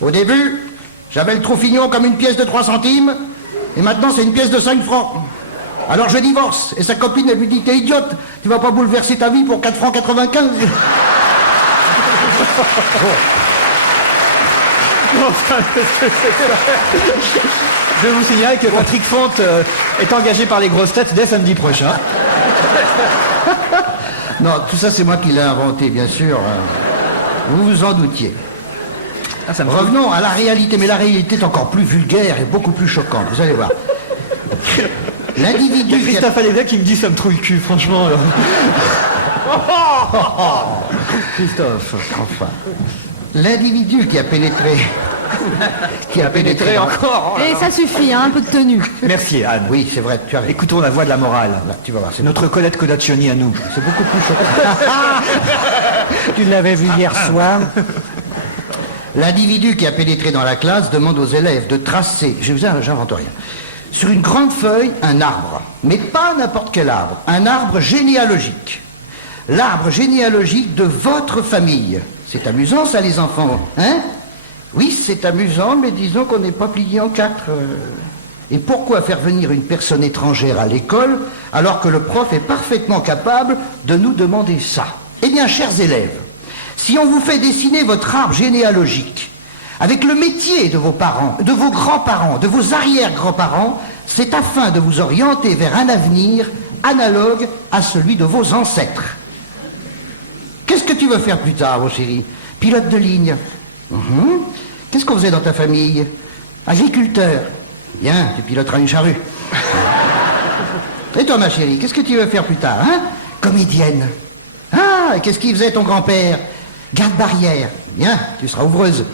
Au début, j'avais le Troufignon comme une pièce de 3 centimes, et maintenant c'est une pièce de 5 francs. Alors je divorce, et sa copine, elle lui dit, t'es idiote, tu vas pas bouleverser ta vie pour 4 francs 95. Je vous signale que Patrick Font est engagé par les grosses têtes dès samedi prochain. Non, tout ça c'est moi qui l'ai inventé, bien sûr. Vous vous en doutiez. Revenons à la réalité, mais la réalité est encore plus vulgaire et beaucoup plus choquante, vous allez voir. L'individu... Christophe Alévèque qui me dit ça me trouve le cul, franchement. Christophe, enfin. L'individu qui a pénétré... encore. Et ça suffit, hein, un peu de tenue. Merci Anne. Oui, c'est vrai, tu as raison. Écoutons la voix de la morale. Là, tu vas voir, c'est Notre Colette Codaccioni à nous. c'est beaucoup plus choquant. Tu l'avais vu hier soir. L'individu qui a pénétré dans la classe demande aux élèves de tracer, j'invente rien, sur une grande feuille, un arbre. Mais pas n'importe quel arbre, un arbre généalogique. L'arbre généalogique de votre famille. C'est amusant ça, les enfants, hein? Oui, c'est amusant, mais disons qu'on n'est pas plié en 4. Et pourquoi faire venir une personne étrangère à l'école alors que le prof est parfaitement capable de nous demander ça? Eh bien, chers élèves, si on vous fait dessiner votre arbre généalogique avec le métier de vos parents, de vos grands-parents, de vos arrière-grands-parents, c'est afin de vous orienter vers un avenir analogue à celui de vos ancêtres. Qu'est-ce que tu veux faire plus tard, mon chéri? Pilote de ligne. Qu'est-ce qu'on faisait dans ta famille? Agriculteur. Bien, tu piloteras une charrue. Et toi, ma chérie, qu'est-ce que tu veux faire plus tard, hein? Comédienne. Ah, et qu'est-ce qu'il faisait ton grand-père? Garde-barrière. Bien, tu seras ouvreuse.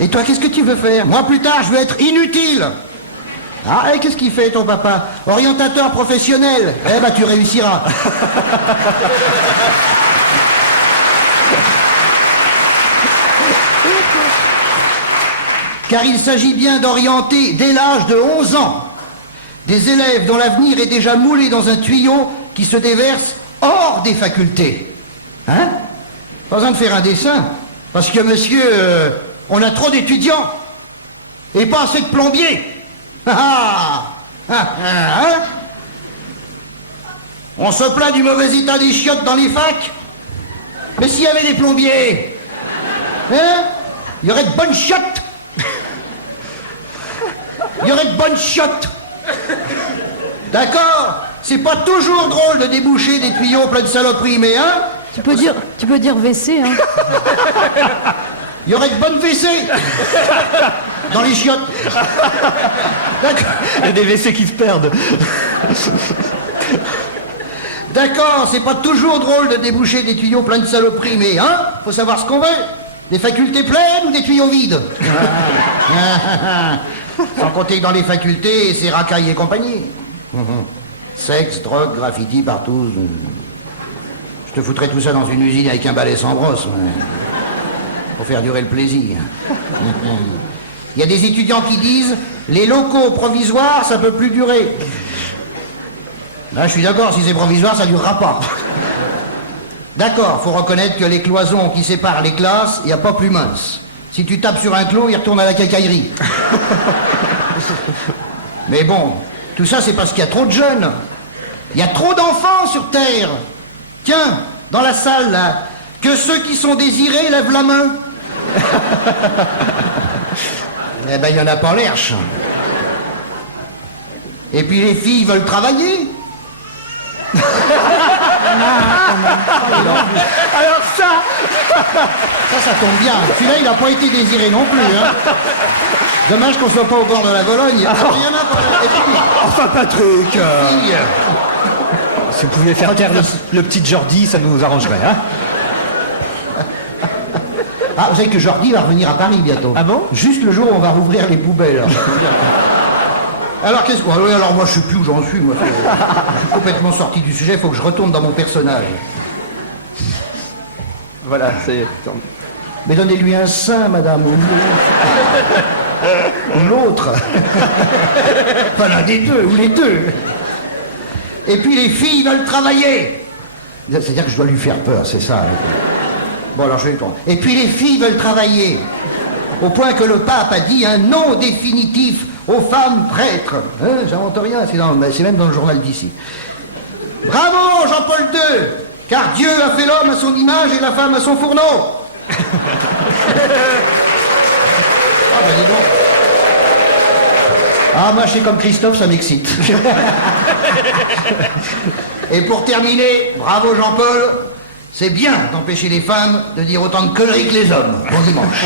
Et toi, qu'est-ce que tu veux faire? Moi, plus tard, je veux être inutile. Ah, et qu'est-ce qu'il fait ton papa? Orientateur professionnel. Eh ben, tu réussiras. Car il s'agit bien d'orienter dès l'âge de 11 ans des élèves dont l'avenir est déjà moulé dans un tuyau qui se déverse hors des facultés. Hein? Pas besoin de faire un dessin, parce que monsieur, on a trop d'étudiants et pas assez de plombiers. Hein? On se plaint du mauvais état des chiottes dans les facs, mais s'il y avait des plombiers, hein? Il y aurait de bonnes chiottes. Il y aurait de bonnes chiottes. D'accord? C'est pas toujours drôle de déboucher des tuyaux pleins de saloperies, mais hein? Tu peux dire WC, hein. Il y aurait de bonnes WC dans les chiottes. D'accord? Il y a des WC qui se perdent. D'accord, c'est pas toujours drôle de déboucher des tuyaux pleins de saloperies, mais hein? Faut savoir ce qu'on veut. Des facultés pleines ou des tuyaux vides? Sans compter que dans les facultés, c'est racailles et compagnie. Sexe, drogue, graffiti partout. Je te foutrais tout ça dans une usine avec un balai sans brosse. Pour faire durer le plaisir. Il y a des étudiants qui disent les locaux provisoires, ça peut plus durer. Là, je suis d'accord, si c'est provisoire, ça durera pas. D'accord, faut reconnaître que les cloisons qui séparent les classes, il n'y a pas plus mince. Si tu tapes sur un clou, il retourne à la cacaillerie. Mais bon, tout ça c'est parce qu'il y a trop de jeunes. Il y a trop d'enfants sur Terre. Tiens, dans la salle, là, que ceux qui sont désirés lèvent la main. Eh ben, il y en a pas l'herche. Et puis les filles veulent travailler. Alors ça Ça tombe bien. Celui-là, il n'a pas été désiré non plus. Hein. Dommage qu'on soit pas au bord de la Vologne. Il y en a pas. Et puis, enfin Patrick filles. Si vous pouviez faire taire le petit Jordi, ça nous arrangerait, hein? Ah, vous savez que Jordi va revenir à Paris bientôt. Ah bon? Juste le jour où on va rouvrir les poubelles. Alors qu'est-ce qu'on... Oui, alors moi je sais plus où j'en suis. Moi, je suis complètement sorti du sujet, il faut que je retourne dans mon personnage. Voilà, c'est... Mais donnez-lui un sein, madame. Ou l'autre. Pas l'un des deux, ou les deux. Et puis les filles veulent travailler. C'est-à-dire que je dois lui faire peur, c'est ça. Bon, alors je vais le prendre. Et puis les filles veulent travailler. Au point que le pape a dit un non définitif aux femmes prêtres. Hein, j'invente rien, c'est même dans le journal d'ici. Bravo, Jean-Paul II, car Dieu a fait l'homme à son image et la femme à son fourneau. Ah ben dis donc. Ah, moi je suis comme Christophe, ça m'excite. Et pour terminer, bravo Jean-Paul, c'est bien d'empêcher les femmes de dire autant de conneries que les hommes. Bon dimanche.